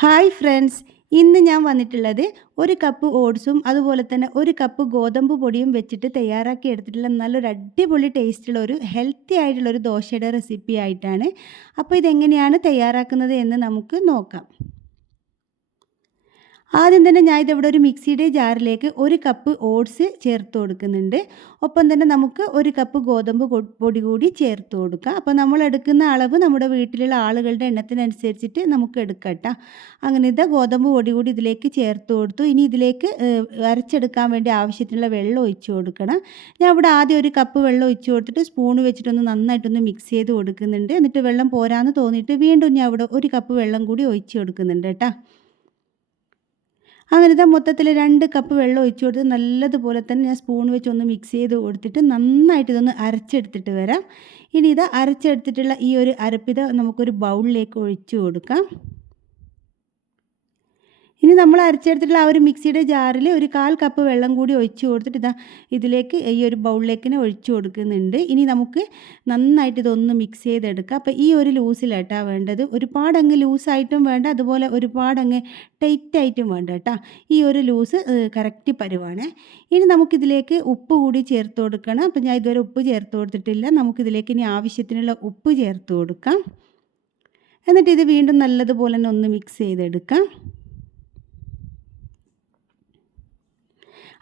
Hi friends, ഇന്ന് ഞാൻ വന്നിട്ടുള്ളത് ഒരു കപ്പ് ഓട്സും അതുപോലെ തന്നെ ഒരു കപ്പ് ഗോതമ്പ് പൊടിയും വെച്ചിട്ട് തയ്യാറാക്കി എടുത്തിട്ടുള്ള നല്ലൊരു അടിപൊളി ടേസ്റ്റുള്ള ഒരു ഹെൽത്തി ആയിട്ടുള്ള ഒരു ദോശയുടെ റെസിപ്പി ആയിട്ടാണ്. അപ്പോൾ ഇതെങ്ങനെയാണ് തയ്യാറാക്കുന്നത് എന്ന് നമുക്ക് നോക്കാം. ആദ്യം തന്നെ ഞാൻ ഇതിവിടെ ഒരു മിക്സിയുടെ ജാറിലേക്ക് ഒരു കപ്പ് ഓട്സ് ചേർത്ത് കൊടുക്കുന്നുണ്ട്. ഒപ്പം തന്നെ നമുക്ക് ഒരു കപ്പ് ഗോതമ്പ് പൊടി കൂടി ചേർത്ത് കൊടുക്കാം. അപ്പോൾ നമ്മൾ എടുക്കുന്ന അളവ് നമ്മുടെ വീട്ടിലുള്ള ആളുകളുടെ എണ്ണത്തിനനുസരിച്ചിട്ട് നമുക്ക് എടുക്കാം ട്ടോ. അങ്ങനെ ഇതാ ഗോതമ്പ് പൊടി കൂടി ഇതിലേക്ക് ചേർത്ത് കൊടുത്തു. ഇനി ഇതിലേക്ക് അരച്ചെടുക്കാൻ വേണ്ടി ആവശ്യത്തിനുള്ള വെള്ളം ഒഴിച്ച് കൊടുക്കണം. ഞാൻ ഇവിടെ ആദ്യം ഒരു കപ്പ് വെള്ളം ഒഴിച്ച് കൊടുത്തിട്ട് സ്പൂൺ വെച്ചിട്ടൊന്ന് നന്നായിട്ടൊന്ന് മിക്സ് ചെയ്ത് കൊടുക്കുന്നുണ്ട്. എന്നിട്ട് വെള്ളം പോരാന്ന് തോന്നിയിട്ട് വീണ്ടും ഞാൻ ഇവിടെ ഒരു കപ്പ് വെള്ളം കൂടി ഒഴിച്ച് കൊടുക്കുന്നുണ്ട് കേട്ടോ. അങ്ങനെ ഇതാ മൊത്തത്തിൽ 2 കപ്പ് വെള്ളം ഒഴിച്ച് കൊടുത്ത് നല്ലതുപോലെ തന്നെ ഞാൻ സ്പൂൺ വെച്ച് ഒന്ന് മിക്സ് ചെയ്ത് കൊടുത്തിട്ട് നന്നായിട്ട് ഇതൊന്ന് അരച്ചെടുത്തിട്ട് വരാം. ഇനി ഇത് അരച്ചെടുത്തിട്ടുള്ള ഈ ഒരു അരപ്പിത നമുക്കൊരു ബൗളിലേക്ക് ഒഴിച്ച് കൊടുക്കാം. ഇനി നമ്മൾ അരച്ചെടുത്തിട്ടുള്ള ആ ഒരു മിക്സിയുടെ ജാറിൽ ഒരു 1/4 കപ്പ് വെള്ളം കൂടി ഒഴിച്ച് കൊടുത്തിട്ട് ഇതാ ഇതിലേക്ക് ഈ ഒരു ബൗളിലേക്ക് തന്നെ ഒഴിച്ച് കൊടുക്കുന്നുണ്ട്. ഇനി നമുക്ക് നന്നായിട്ട് ഇതൊന്ന് മിക്സ് ചെയ്തെടുക്കാം. അപ്പോൾ ഈ ഒരു ലൂസിലാട്ടാ വേണ്ടത്. ഒരുപാടങ്ങ് ലൂസായിട്ടും വേണ്ട, അതുപോലെ ഒരുപാടങ്ങ് ടൈറ്റായിട്ടും വേണ്ട കേട്ടോ. ഈ ഒരു ലൂസ് കറക്റ്റ് പരുവാണ്. ഇനി നമുക്കിതിലേക്ക് ഉപ്പ് കൂടി ചേർത്ത് കൊടുക്കണം. അപ്പോൾ ഞാൻ ഇതുവരെ ഉപ്പ് ചേർത്ത് കൊടുത്തിട്ടില്ല. നമുക്കിതിലേക്ക് ഇനി ആവശ്യത്തിനുള്ള ഉപ്പ് ചേർത്ത് കൊടുക്കാം. എന്നിട്ട് ഇത് വീണ്ടും നല്ലതുപോലെ തന്നെ ഒന്ന് മിക്സ് ചെയ്തെടുക്കാം.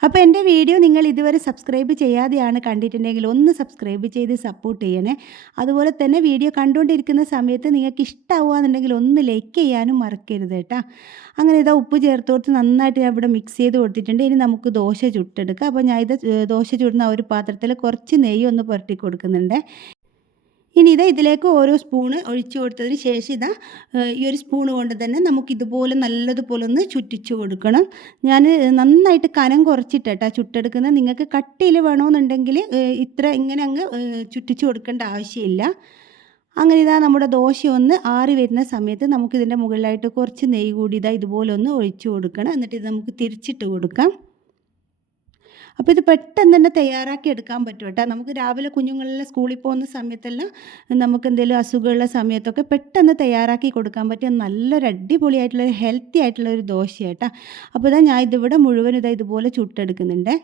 അപ്പോൾ എൻ്റെ വീഡിയോ നിങ്ങൾ ഇതുവരെ സബ്സ്ക്രൈബ് ചെയ്യാതെയാണ് കണ്ടിട്ടുണ്ടെങ്കിൽ ഒന്ന് സബ്സ്ക്രൈബ് ചെയ്ത് സപ്പോർട്ട് ചെയ്യണേ. അതുപോലെ തന്നെ വീഡിയോ കണ്ടുകൊണ്ടിരിക്കുന്ന സമയത്ത് നിങ്ങൾക്ക് ഇഷ്ടമാവുകയെന്നുണ്ടെങ്കിൽ ഒന്ന് ലൈക്ക് ചെയ്യാനും മറക്കരുത് കേട്ടോ. അങ്ങനെ ഇതാ ഉപ്പ് ചേർത്ത് കൊടുത്ത് നന്നായിട്ട് ഞാൻ ഇവിടെ മിക്സ് ചെയ്ത് കൊടുത്തിട്ടുണ്ട്. ഇനി നമുക്ക് ദോശ ചുട്ടെടുക്കാം. അപ്പോൾ ഞാൻ ഇത് ദോശ ചുടുന്ന ഒരു പാത്രത്തിൽ കുറച്ച് നെയ്യ് ഒന്ന് പുരട്ടി കൊടുക്കുന്നുണ്ട്. ഇനി ഇതിലേക്ക് ഓരോ സ്പൂണ് ഒഴിച്ച് കൊടുത്തതിന് ശേഷം ഈ ഒരു സ്പൂണ് കൊണ്ട് തന്നെ നമുക്കിതുപോലെ നല്ലതുപോലെ ഒന്ന് ചുറ്റിച്ച് കൊടുക്കണം. ഞാൻ നന്നായിട്ട് കനം കുറച്ചിട്ടാ ചുട്ടെടുക്കുന്നത്. നിങ്ങൾക്ക് കട്ടിയിൽ വേണമെന്നുണ്ടെങ്കിൽ ഇങ്ങനെ അങ്ങ് ചുറ്റിച്ച് കൊടുക്കേണ്ട ആവശ്യമില്ല. അങ്ങനെ നമ്മുടെ ദോശ ഒന്ന് ആറി വരുന്ന സമയത്ത് നമുക്കിതിൻ്റെ മുകളിലായിട്ട് കുറച്ച് നെയ്യ് കൂടി ഇതുപോലെ ഒന്ന് ഒഴിച്ച് കൊടുക്കണം. എന്നിട്ട് ഇത് നമുക്ക് തിരിച്ചിട്ട് കൊടുക്കാം. അപ്പോൾ ഇത് പെട്ടെന്ന് തന്നെ തയ്യാറാക്കി എടുക്കാൻ പറ്റും കേട്ടോ. നമുക്ക് രാവിലെ കുഞ്ഞുങ്ങളെല്ലാം സ്കൂളിൽ പോകുന്ന സമയത്തെല്ലാം നമുക്ക് എന്തെങ്കിലും അസുഖമുള്ള സമയത്തൊക്കെ പെട്ടെന്ന് തയ്യാറാക്കി കൊടുക്കാൻ പറ്റിയ നല്ലൊരു അടിപൊളിയായിട്ടുള്ള ഹെൽത്തി ആയിട്ടുള്ള ഒരു ദോശയാണ് കേട്ടോ. അപ്പോൾ ഞാൻ ഇതിവിടെ മുഴുവൻ ഇതുപോലെ ചുട്ടെടുക്കുന്നുണ്ട്.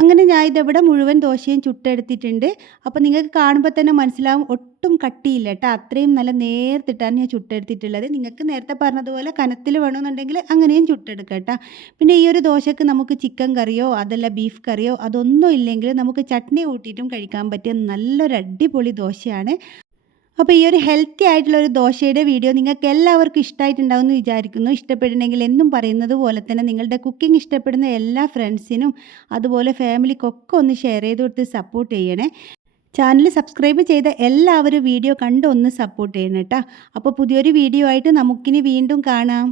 അങ്ങനെ ഞാൻ ഇതിവിടെ മുഴുവൻ ദോശയും ചുട്ടെടുത്തിട്ടുണ്ട്. അപ്പോൾ നിങ്ങൾക്ക് കാണുമ്പോൾ തന്നെ മനസ്സിലാവും ഒട്ടും കട്ടിയില്ല കേട്ടോ. അത്രയും നല്ല നേർത്തിട്ടാണ് ഞാൻ ചുട്ടെടുത്തിട്ടുള്ളത്. നിങ്ങൾക്ക് നേരത്തെ പറഞ്ഞതുപോലെ കനത്തിൽ വേണമെന്നുണ്ടെങ്കിൽ അങ്ങനെയും ചുട്ടെടുക്കാം കേട്ടോ. പിന്നെ ഈ ഒരു ദോശക്ക് നമുക്ക് ചിക്കൻ കറിയോ അതല്ല ബീഫ് കറിയോ അതൊന്നും ഇല്ലെങ്കിൽ നമുക്ക് ചട്നി കൂട്ടിയിട്ടും കഴിക്കാൻ പറ്റിയ നല്ലൊരു അടിപൊളി ദോശയാണ്. അപ്പോൾ ഈ ഒരു ഹെൽത്തി ആയിട്ടുള്ള ഒരു ദോശയുടെ വീഡിയോ നിങ്ങൾക്ക് എല്ലാവർക്കും ഇഷ്ടമായിട്ടുണ്ടാവുമെന്ന് വിചാരിക്കുന്നു. ഇഷ്ടപ്പെടുന്നെങ്കിൽ എന്നും പറയുന്നത് പോലെ തന്നെ നിങ്ങളുടെ കുക്കിംഗ് ഇഷ്ടപ്പെടുന്ന എല്ലാ ഫ്രണ്ട്സിനും അതുപോലെ ഫാമിലിക്കൊക്കെ ഒന്ന് ഷെയർ ചെയ്ത് കൊടുത്ത് സപ്പോർട്ട് ചെയ്യണേ. ചാനൽ സബ്സ്ക്രൈബ് ചെയ്ത എല്ലാവരും വീഡിയോ കണ്ട് ഒന്ന് സപ്പോർട്ട് ചെയ്യണം കേട്ടോ. അപ്പോൾ പുതിയൊരു വീഡിയോ ആയിട്ട് നമുക്കിനി വീണ്ടും കാണാം.